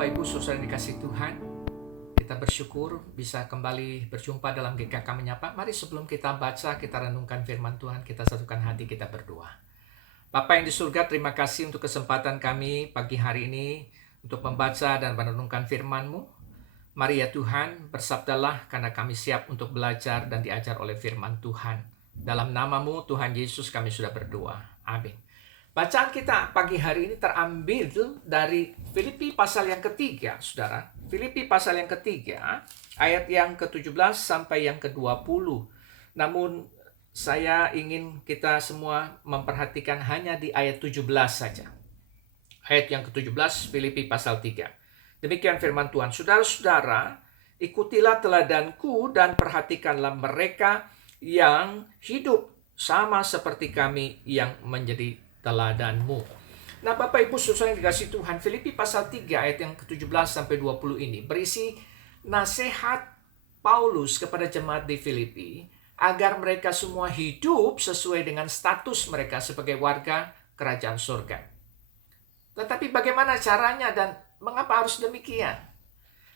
Bapak Ibu Saudara yang dikasihi Tuhan, kita bersyukur bisa kembali berjumpa dalam GKK Menyapa. Mari sebelum kita baca, kita renungkan firman Tuhan, kita satukan hati, kita berdoa. Bapa yang di surga, terima kasih untuk kesempatan kami pagi hari ini untuk membaca dan merenungkan firman-Mu. Mari ya Tuhan, bersabdalah karena kami siap untuk belajar dan diajar oleh firman Tuhan. Dalam nama-Mu Tuhan Yesus kami sudah berdoa. Amin. Bacaan kita pagi hari ini terambil dari Filipi pasal yang ketiga, saudara. Filipi pasal yang ketiga, ayat yang ke-17 sampai yang ke-20. Namun, saya ingin kita semua memperhatikan hanya di ayat 17 saja. Ayat yang ke-17, Filipi pasal 3. Demikian firman Tuhan. Saudara-saudara, ikutilah teladanku dan perhatikanlah mereka yang hidup sama seperti kami yang menjadi teladanmu. Nah, Bapak Ibu Saudara yang dikasihi Tuhan, Filipi pasal 3 ayat yang ke-17 sampai 20 ini berisi nasihat Paulus kepada jemaat di Filipi agar mereka semua hidup sesuai dengan status mereka sebagai warga kerajaan surga. Tetapi bagaimana caranya dan mengapa harus demikian?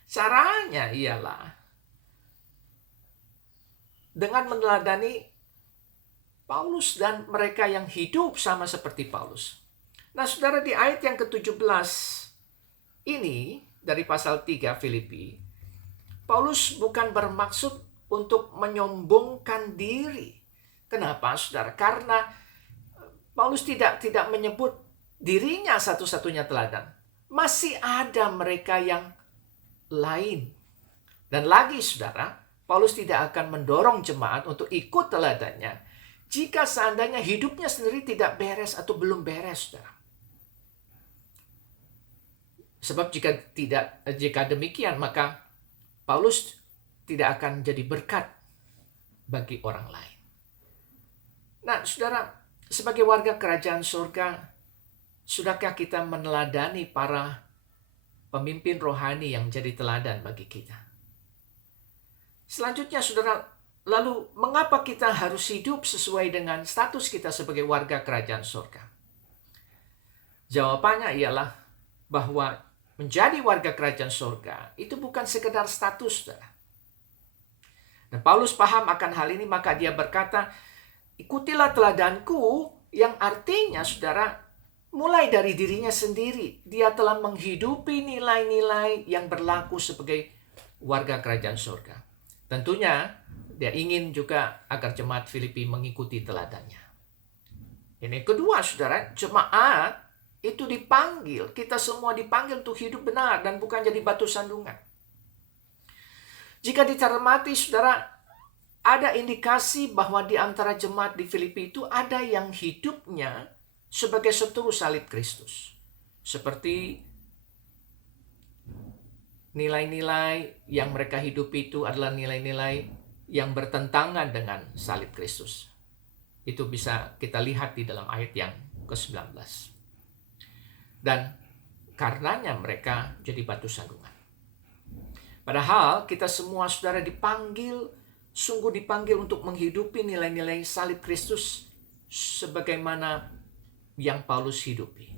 Caranya ialah dengan meneladani Paulus dan mereka yang hidup sama seperti Paulus. Nah, saudara, di ayat yang ke-17 ini dari pasal 3 Filipi, Paulus bukan bermaksud untuk menyombongkan diri. Kenapa, saudara? Karena Paulus tidak menyebut dirinya satu-satunya teladan. Masih ada mereka yang lain. Dan lagi, saudara, Paulus tidak akan mendorong jemaat untuk ikut teladannya jika seandainya hidupnya sendiri tidak beres atau belum beres, saudara. Sebab jika demikian, maka Paulus tidak akan jadi berkat bagi orang lain. Nah, saudara, sebagai warga kerajaan surga, sudahkah kita meneladani para pemimpin rohani yang jadi teladan bagi kita? Selanjutnya, saudara, lalu, mengapa kita harus hidup sesuai dengan status kita sebagai warga kerajaan surga? Jawabannya ialah bahwa menjadi warga kerajaan surga itu bukan sekedar status, saudara. Dan Paulus paham akan hal ini, maka dia berkata, ikutilah teladanku, yang artinya, saudara, mulai dari dirinya sendiri. Dia telah menghidupi nilai-nilai yang berlaku sebagai warga kerajaan surga. Tentunya, dia ingin juga agar jemaat Filipi mengikuti teladannya. Ini kedua, saudara, jemaat itu dipanggil, kita semua dipanggil untuk hidup benar dan bukan jadi batu sandungan. Jika dicermati, saudara, ada indikasi bahwa di antara jemaat di Filipi itu ada yang hidupnya sebagai seteru salib Kristus. Seperti nilai-nilai yang mereka hidupi itu adalah nilai-nilai yang bertentangan dengan salib Kristus. Itu bisa kita lihat di dalam ayat yang ke-19. Dan karenanya mereka jadi batu sandungan. Padahal kita semua, saudara, sungguh dipanggil untuk menghidupi nilai-nilai salib Kristus sebagaimana yang Paulus hidupi.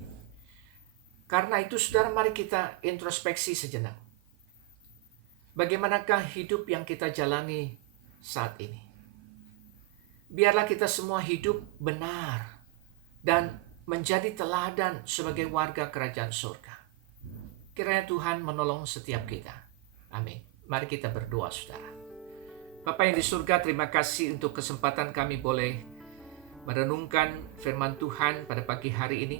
Karena itu, saudara, mari kita introspeksi sejenak. Bagaimanakah hidup yang kita jalani saat ini? Biarlah kita semua hidup benar dan menjadi teladan sebagai warga kerajaan surga. Kiranya Tuhan menolong setiap kita. Amin. Mari kita berdoa, saudara. Bapa yang di surga, terima kasih untuk kesempatan kami boleh merenungkan firman Tuhan pada pagi hari ini.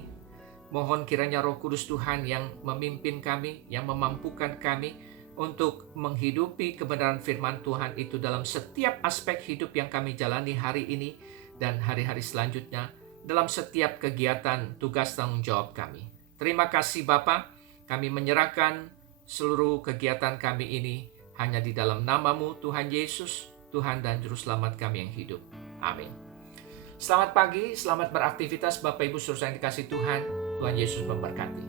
Mohon kiranya Roh Kudus Tuhan yang memimpin kami, yang memampukan kami untuk menghidupi kebenaran firman Tuhan itu dalam setiap aspek hidup yang kami jalani hari ini dan hari-hari selanjutnya, dalam setiap kegiatan tugas tanggung jawab kami. Terima kasih Bapa, kami menyerahkan seluruh kegiatan kami ini hanya di dalam nama-Mu Tuhan Yesus, Tuhan dan Juru Selamat kami yang hidup. Amin. Selamat pagi, selamat beraktivitas Bapak Ibu Saudara yang dikasihi Tuhan. Tuhan Yesus memberkati.